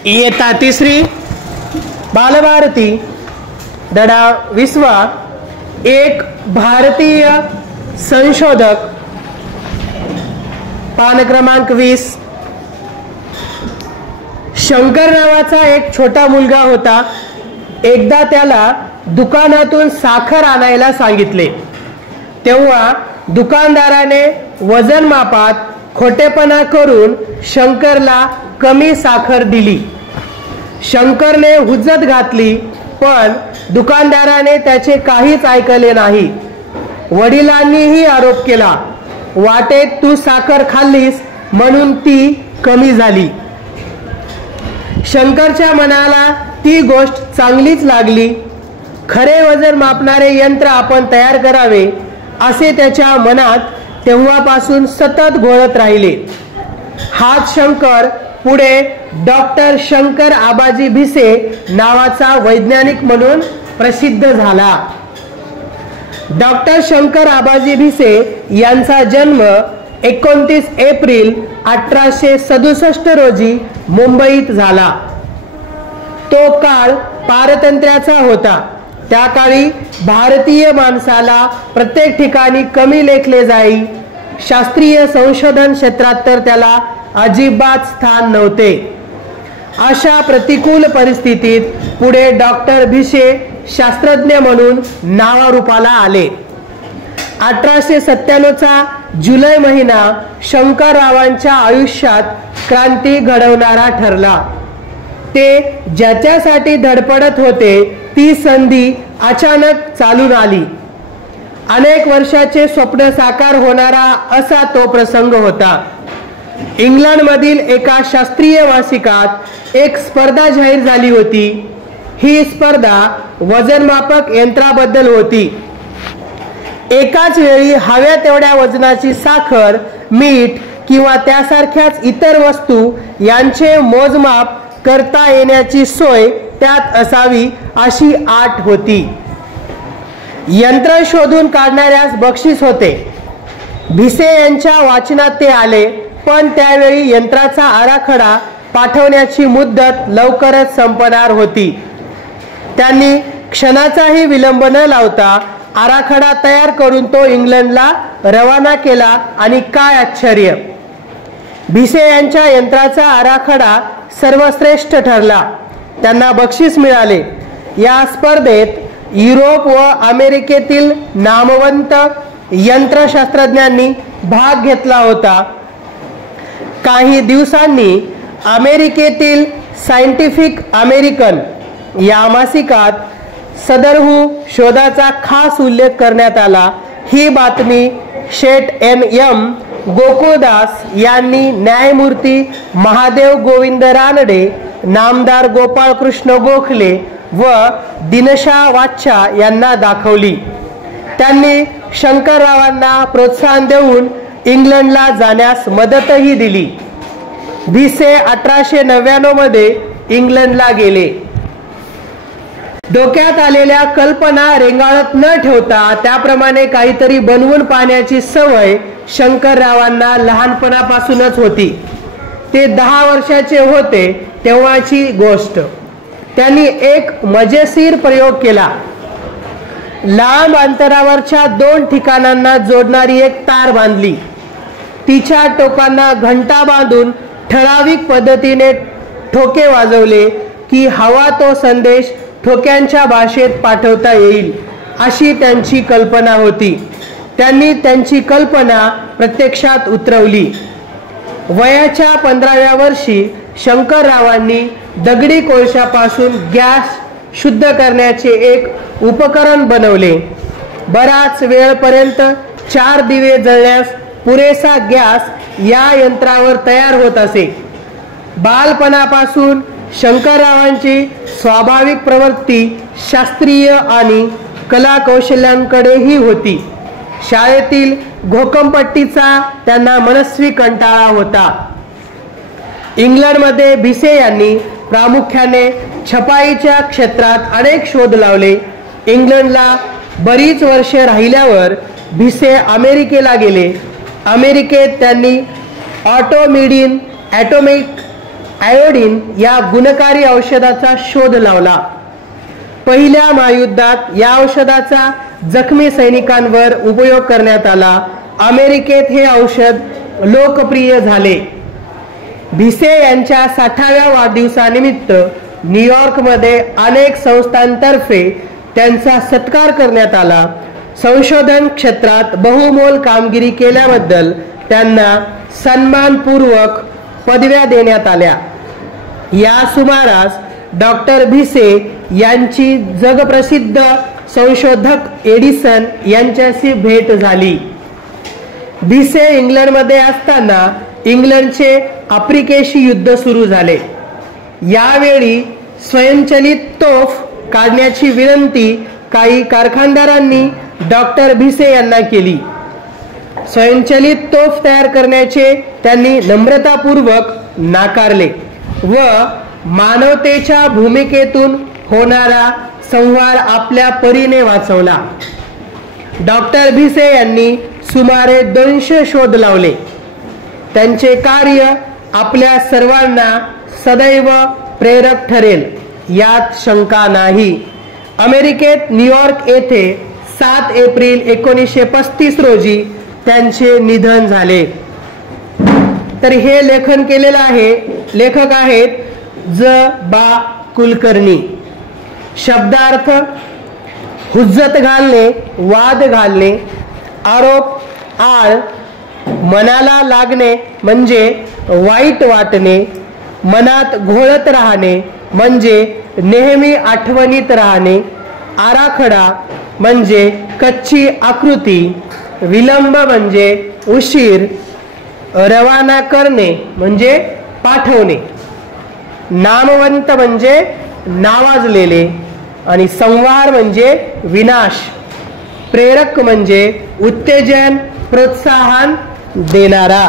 इयत्ता तिसरी बालभारती धडा 20वा एक भारतीय संशोधक पान क्रमांक 20। शंकर नावाचा एक छोटा मुलगा होता। एकदा त्याला दुकानातून साखर आणायला सांगितले तेव्हा दुकानदाराने वजन मापात खोटेपणा करून शंकरला कमी साखर दिली। शंकरने हुज्जत घातली पण दुकानदाराने त्याचे काहीच ऐकले नाही। वडिलांनीही आरोप केला, वाटेत तू साखर खाल्लीस म्हणून ती कमी झाली। शंकरच्या मनाला ती गोष्ट चांगलीच लागली। खरे वजन मापणारे यंत्र आपण तयार करावे असे त्याच्या मनात तेव्हापासून सतत घोळत राहिले। हाच शंकर पुढे डॉक्टर शंकर आबाजी भिसे नावाचा वैज्ञानिक म्हणून प्रसिद्ध झाला। डॉक्टर शंकर आबाजी भिसे यांचा जन्म 29 एप्रिल 1867 रोजी मुंबईत झाला। तो काळ पारतंत्र्याचा होता। त्या काळी भारतीय माणसाला प्रत्येक ठिकाणी कमी लेखले जाई। शास्त्रीय संशोधन क्षेत्रात तर त्याला अजिबात स्थान नव्हते। अशा प्रतिकूल परिस्थितीत पुढे डॉक्टर भिसे शास्त्रज्ञ म्हणून नावारूपाला आले। 1897 चा जुलै महिना शंकररावांच्या आयुष्यात क्रांती घडवणारा ठरला। ते ज्याच्यासाठी धडपडत होते ती संधी अचानक चालून आली। अनेक वर्षाचे स्वप्न साकार होणारा असा तो प्रसंग होता। इंग्लंडमधील एका शास्त्रीय मासिकात एक स्पर्धा जाहीर झाली होती। ही स्पर्धा वजनमापक यंत्राबद्दल होती। एकाच वेळी हव्या तेवढ्या वजनाची साखर, मीठ किंवा त्यासारख्याच इतर वस्तू यांचे मोजमाप करता येण्याची सोय त्यात असावी अशी अट होती। यंत्र शोधून काढणाऱ्यास बक्षीस होते। भिसे यांच्या वाचनात ते आले पण त्यावेळी यंत्राचा आराखडा पाठवण्याची मुदत लवकरच संपणार होती। त्यांनी क्षणाचाही विलंब न लावता आराखडा तयार करून तो इंग्लंडला रवाना केला आणि काय आश्चर्य, भिसे यांच्या यंत्राचा आराखडा सर्वश्रेष्ठ ठरला। त्यांना बक्षीस मिळाले। या स्पर्धेत युरोप व अमेरिकेतील नामवंत यंत्रशास्त्रज्ञांनी भाग घेतला होता। काही दिवसांनी अमेरिकेतील सायंटिफिक अमेरिकन या मासिकात सदरहू शोधाचा खास उल्लेख करण्यात आला। ही बातमी शेठ NM गोकुळदास यांनी न्यायमूर्ती महादेव गोविंद रानडे, नामदार गोपाळकृष्ण गोखले व दिनशा वाच्छा यांना दाखवली। त्यांनी शंकररावांना प्रोत्साहन देऊन इंग्लंडला जाण्यास मदतही दिली। भिसे 1899 मध्ये इंग्लंडला गेले। डोक्यात आलेल्या कल्पना रेंगाळत न ठेवता त्याप्रमाणे काहीतरी बनवून पाहण्याची सवय शंकररावांना लहानपणापासूनच होती। ते 10 वर्षाचे होते तेव्हाची गोष्ट। त्यांनी एक मजेशीर प्रयोग केला। लांब अंतरावरच्या 2 ठिकाणांना जोडणारी एक तार बांधली। तिच्या टोकांना घंटा बांधून ठराविक पद्धतीने ठोके वाजवले की हवा तो संदेश ठोक्यांच्या भाषेत पाठवता येईल अशी त्यांची कल्पना होती। त्यांनी त्यांची कल्पना प्रत्यक्षात उतरवली। वयाच्या 15व्या वर्षी शंकररावांनी दगडी कोळशापासून गॅस शुद्ध करण्याचे एक उपकरण बनवले। बराच वेळपर्यंत 4 दिवे जळण्यास पुरेसा गॅस या यंत्रावर तयार होत असे। बालपणापासून शंकररावांची स्वाभाविक प्रवृत्ती शास्त्रीय आणि कला कौशल्यांकडेही होती। शाळेतील घोकंपट्टीचा त्यांना मनस्वी कंटाळा होता। इंग्लंडमध्ये भिसे यांनी प्रामुख्याने छपाईच्या क्षेत्रात अनेक शोध लावले। इंग्लंडला बरीच वर्षे राहिल्यावर भिसे अमेरिकेला गेले। अमेरिकेत त्यांनी ऑटोमिडिन ॲटॉमिक आयोडीन या गुणकारी औषधाचा शोध लावला. पहिल्या महायुद्धात या औषधाचा जखमी सैनिकांवर उपयोग करण्यात आला. अमेरिकेत हे औषध लोकप्रिय झाले. भिसे यांच्या 60व्या वाढदिवसानिमित्त न्यूयॉर्कमध्ये अनेक संस्थांतर्फे त्यांचा सत्कार करण्यात आला. संशोधन क्षेत्रात बहुमोल कामगिरी केल्याबद्दल त्यांना सन्मानपूर्वक पदव्या देण्यात आल्या. या सुमारास डॉक्टर भिसे यांची जगप्रसिद्ध संशोधक एडिसन यांच्याशी भेट झाली. भिसे इंग्लंडमध्ये असताना इंग्लंडचे आफ्रिकेशी युद्ध सुरू झाले. यावेळी स्वयंचलित तोफ काढण्याची विनंती काही कारखानदारांनी डॉक्टर भिसे यांना केली. स्वयंचलित तोफ तयार करण्याचे त्यांनी नम्रतापूर्वक नाकारले व मानवतेच्या भूमिकेतून होणारा संहार आपल्या परीने वाचवला. डॉक्टर भिसे यांनी सुमारे 200 शोध लावले. त्यांचे कार्य आपल्या सर्वांना सदैव प्रेरक ठरेल यात शंका नाही. अमेरिकेत न्यूयॉर्क येथे 7 एप्रिल 1935 रोजी त्यांचे निधन झाले. तर हे लेखन केलेलं आहे. लेखक आहेत ज.बा. कुलकर्णी. शब्दार्थ: हुज्जत घालणे, वाद घालणे, आरोप, आळ, मनाला लागणे म्हणजे वाईट वाटणे, मनात घोळत राहणे म्हणजे नेहमी आठवणीत राहणे, आराखडा म्हणजे कच्ची आकृती, विलंब म्हणजे उशीर, रवाना करणे म्हणजे पाठवणे, नामवंत म्हणजे नावाजलेले आणि संवार म्हणजे विनाश, प्रेरक म्हणजे उत्तेजन, प्रोत्साहन देणारा.